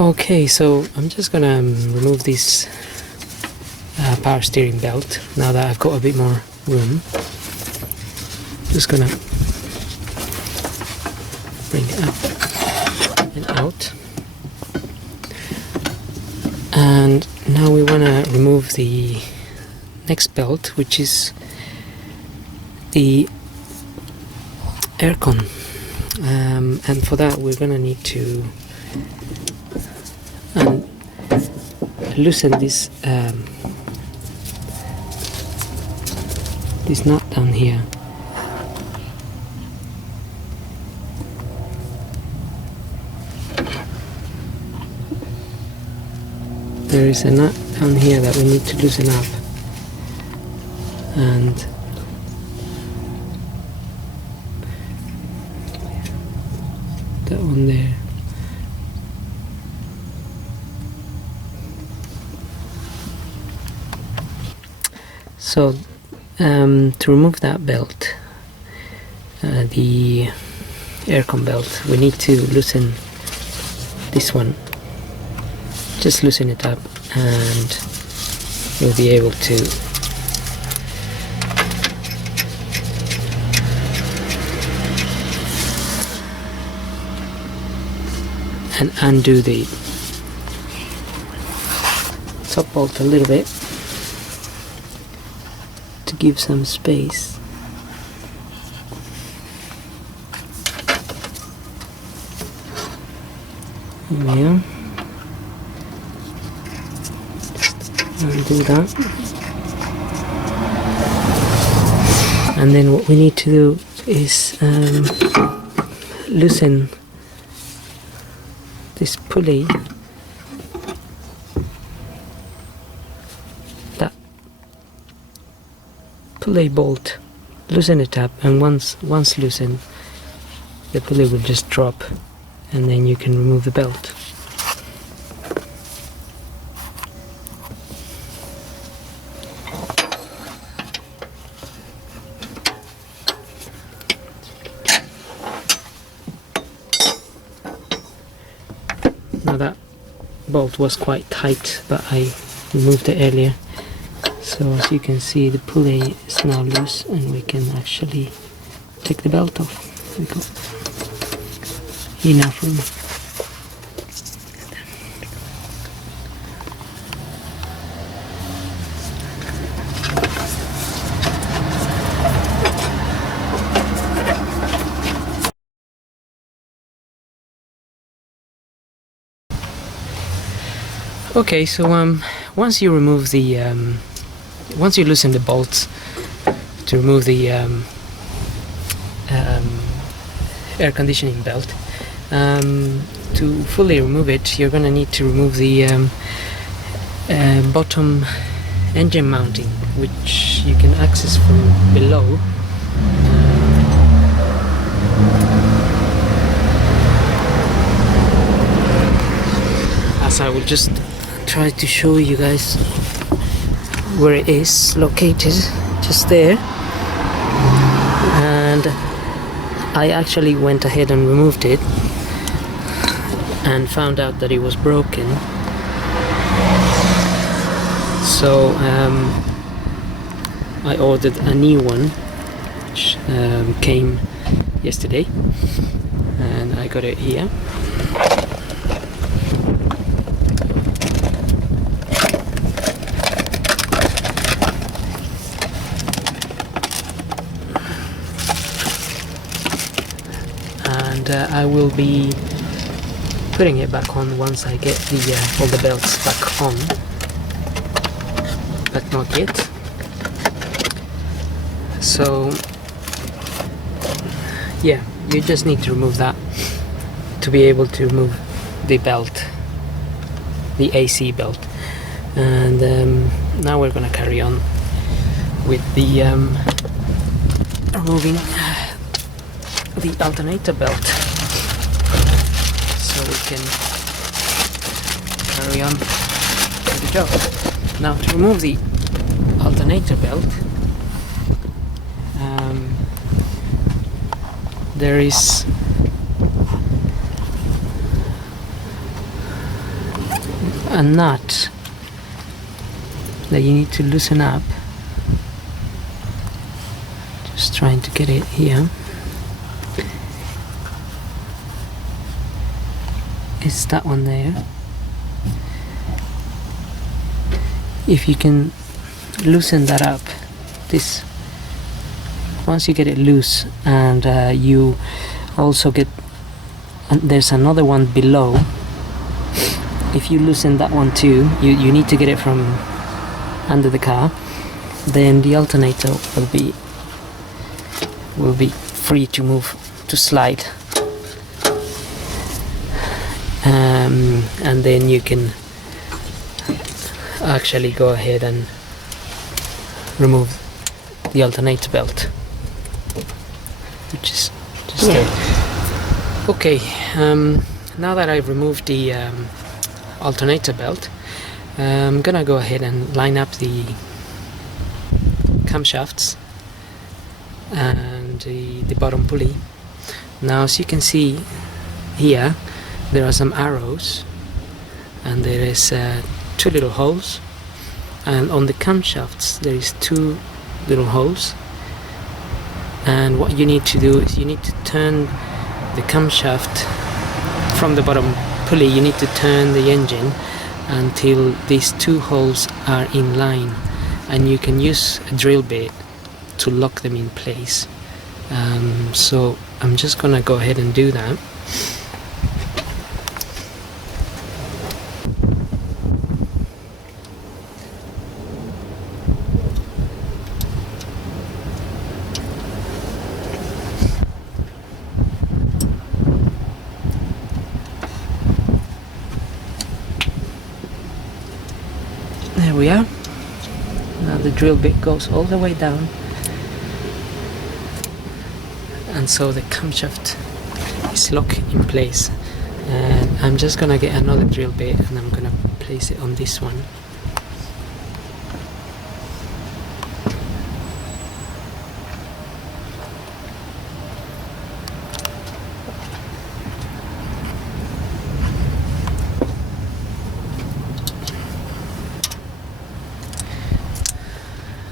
Okay, so I'm just gonna remove this power steering belt now that I've got a bit more room. Just gonna bring it up and out. And now we want to remove the next belt, which is the aircon, and for that we're gonna need to loosen this this nut down here. There is a nut down here that we need to loosen up, and that one there. So to remove that belt, the aircon belt, we need to loosen this one. Just loosen it up and you'll be able to undo the top bolt a little bit to give some space. There we are. Undo that, and then what we need to do is loosen this pulley, that pulley bolt, loosen it up, and once loosened, the pulley will just drop, and then you can remove the belt. Now that bolt was quite tight, but I removed it earlier, so as you can see the pulley is now loose and we can actually take the belt off. We've got enough room. Okay, so once you remove the once you loosen the bolts to remove the air conditioning belt, to fully remove it, you're gonna need to remove the bottom engine mounting, which you can access from below. As I will just try to show you guys where it is located, just there. And I actually went ahead and removed it and found out that it was broken, so I ordered a new one, which came yesterday, and I got it here. I will be putting it back on once I get all the belts back on, but not yet. So yeah, you just need to remove that to be able to remove the belt, the AC belt. And now we're gonna carry on with the removing the alternator belt, so we can carry on with the job. Now, to remove the alternator belt, there is a nut that you need to loosen up. Just trying to get it here. It's that one there. If you can loosen that up, this, once you get it loose, and you also get, and there's another one below. If you loosen that one too, you need to get it from under the car, then the alternator will be free to move, to slide, and then you can actually go ahead and remove the alternator belt, which is just there. Okay, now that I've removed the alternator belt, I'm gonna go ahead and line up the camshafts and the bottom pulley. Now, as you can see here, there are some arrows, and there is 2 little holes, and on the camshafts there is 2 little holes. And what you need to do is you need to turn the camshaft from the bottom pulley. You need to turn the engine until these 2 holes are in line, and you can use a drill bit to lock them in place. So I'm just gonna go ahead and do that. There we are. Now the drill bit goes all the way down, and so the camshaft is locked in place. And I'm just gonna get another drill bit, and I'm gonna place it on this one.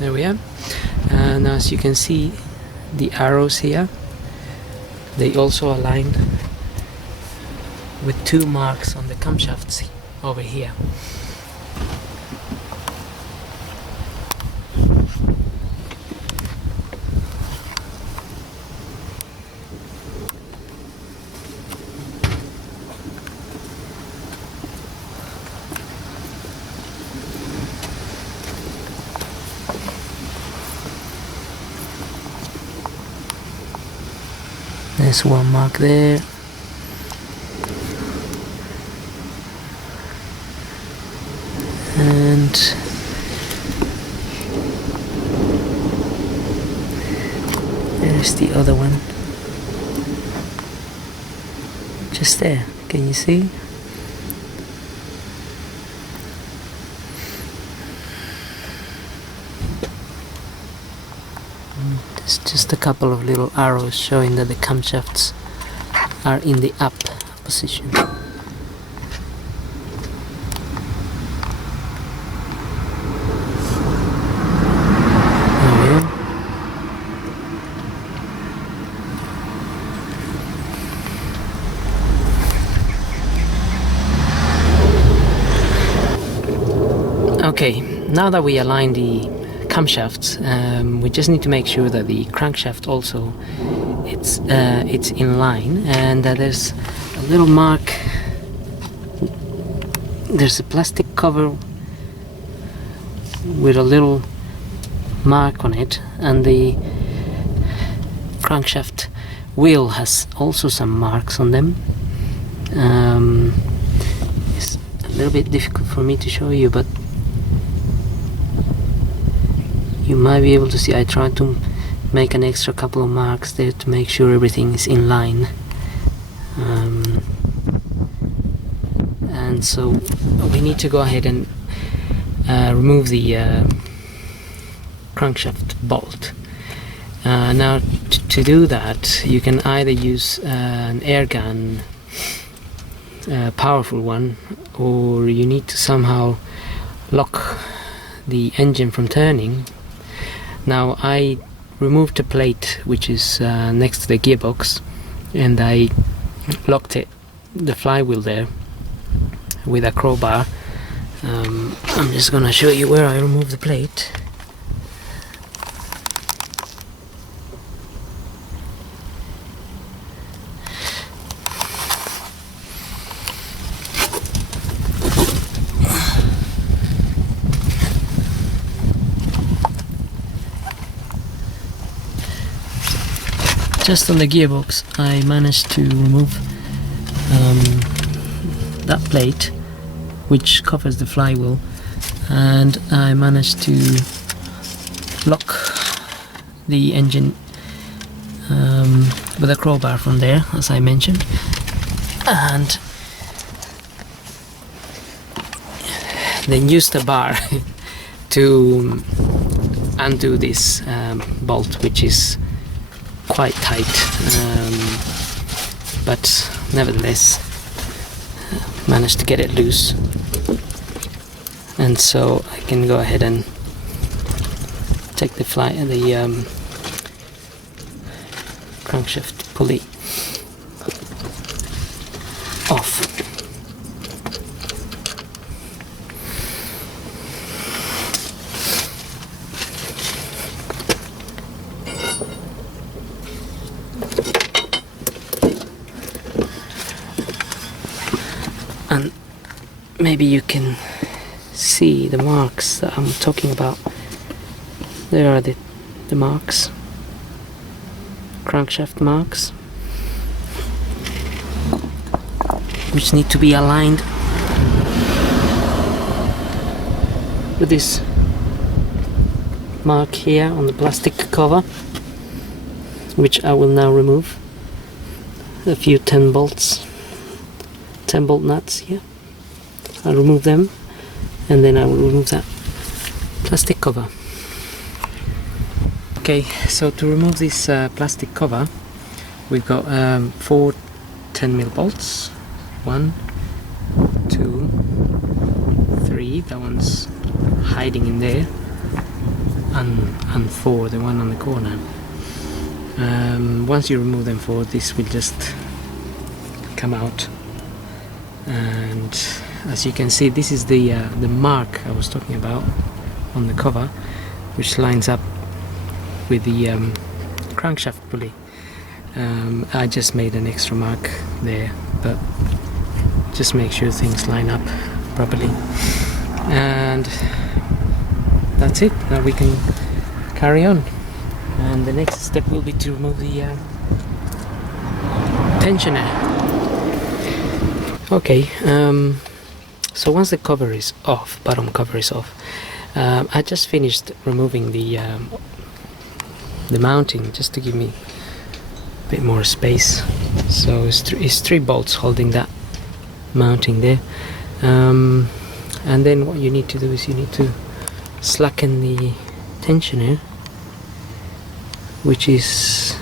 There we are. And as you can see, the arrows here, they also align with 2 marks on the camshafts over here. There's 1 mark there. And there's the other one. Just there. Can you see? There's just a couple of little arrows showing that the camshafts are in the up position. Okay, now that we align the camshafts, we just need to make sure that the crankshaft also it's in line, and there's a little mark. There's a plastic cover with a little mark on it, and the crankshaft wheel has also some marks on them. It's a little bit difficult for me to show you, but you might be able to see. I tried to make an extra couple of marks there to make sure everything is in line. And so we need to go ahead and remove the crankshaft bolt. Now to do that, you can either use an air gun powerful one, or you need to somehow lock the engine from turning. Now I removed the plate which is next to the gearbox, and I locked the flywheel there with a crowbar. I'm just gonna show you where I removed the plate. Just on the gearbox I managed to remove that plate which covers the flywheel, and I managed to lock the engine with a crowbar from there, as I mentioned, and then used a bar to undo this bolt, which is quite tight, but nevertheless managed to get it loose, and so I can go ahead and take the crankshaft pulley off. And maybe you can see the marks that I'm talking about. There are the marks, crankshaft marks, which need to be aligned with this mark here on the plastic cover, which I will now remove. A few 10 bolt nuts here. I'll remove them, and then I will remove that plastic cover. Okay, so to remove this plastic cover, we've got 4 10mm bolts. 1, 2, 3. That one's hiding in there, and 4, the one on the corner. Once you remove them 4, this will just come out. And as you can see, this is the mark I was talking about on the cover, which lines up with the crankshaft pulley. I just made an extra mark there, but just make sure things line up properly, and that's it. Now we can carry on, and the next step will be to remove the tensioner. Okay, so once the cover is off, bottom cover is off, I just finished removing the mounting, just to give me a bit more space. So it's 3 bolts holding that mounting there, and then what you need to do is you need to slacken the tensioner, which is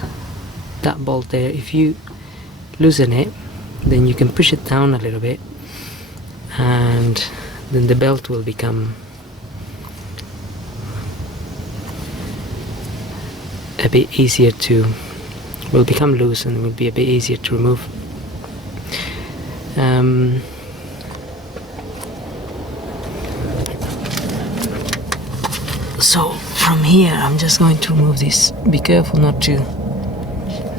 that bolt there. If you loosen it, then you can push it down a little bit, and then the belt will become a bit easier to, will become loose and will be a bit easier to remove. So from here I'm just going to remove this. Be careful not to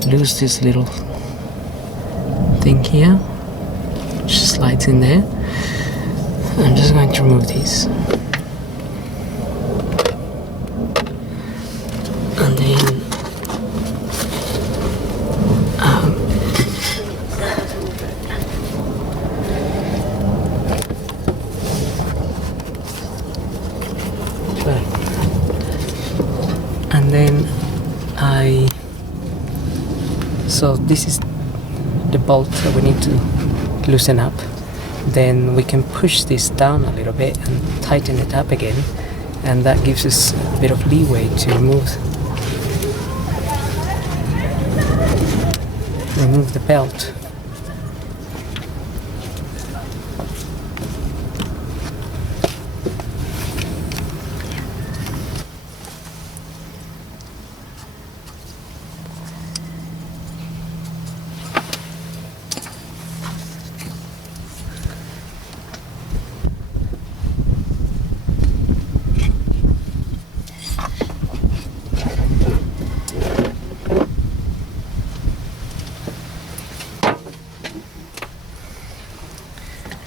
lose this little thing here, which slides in there. I'm just going to remove these, and then so this is the bolt that we need to loosen up. Then we can push this down a little bit and tighten it up again, and that gives us a bit of leeway to remove the belt.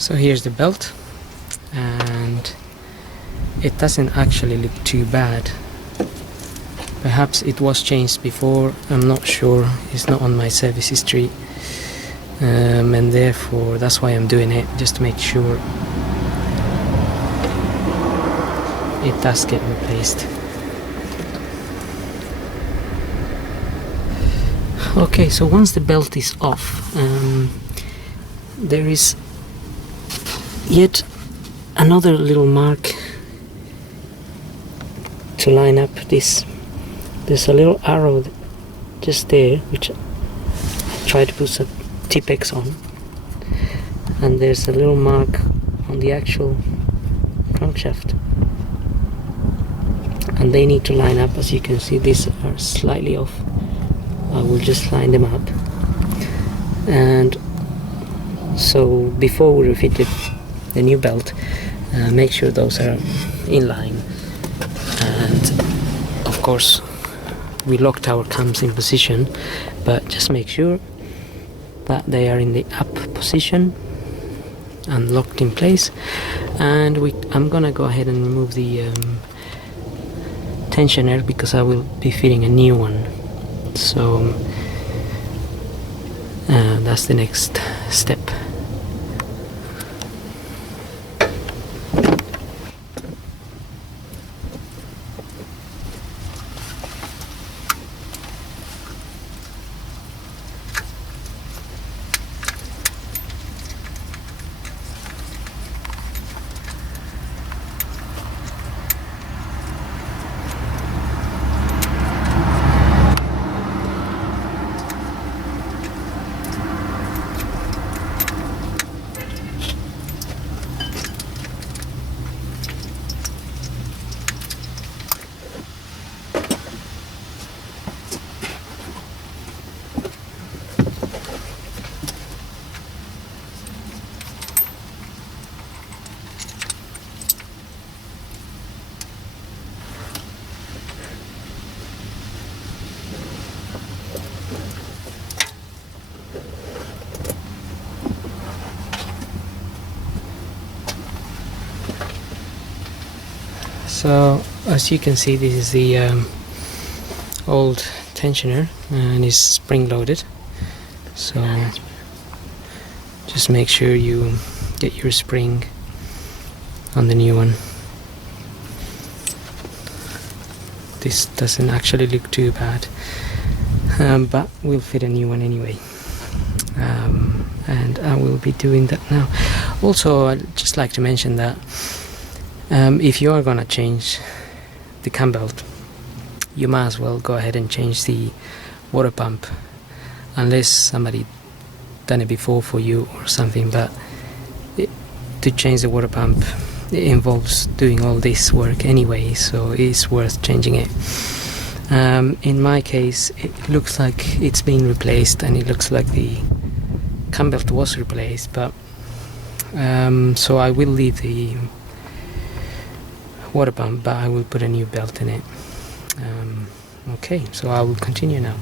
So here's the belt, and it doesn't actually look too bad. Perhaps it was changed before, I'm not sure, it's not on my service history, and therefore that's why I'm doing it, just to make sure it does get replaced. Okay, so once the belt is off, there is yet another little mark to line up this. There's a little arrow just there, which I try to put some Tipex on, and there's a little mark on the actual crankshaft, and they need to line up. As you can see, these are slightly off. I will just line them up, and so before we refit the new belt, make sure those are in line, and of course we locked our cams in position, but just make sure that they are in the up position and locked in place. And I'm gonna go ahead and remove the tensioner, because I will be fitting a new one. So that's the next step. So as you can see, this is the old tensioner, and it's spring loaded, so just make sure you get your spring on the new one. This doesn't actually look too bad, but we'll fit a new one anyway, and I will be doing that now. Also, I'd just like to mention that if you are gonna change the cam belt, you might as well go ahead and change the water pump, unless somebody done it before for you or something. But to change the water pump, it involves doing all this work anyway, so it's worth changing it. In my case, it looks like it's been replaced, and it looks like the cam belt was replaced, but so I will leave the water pump, but I will put a new belt in it. Okay, so I will continue now.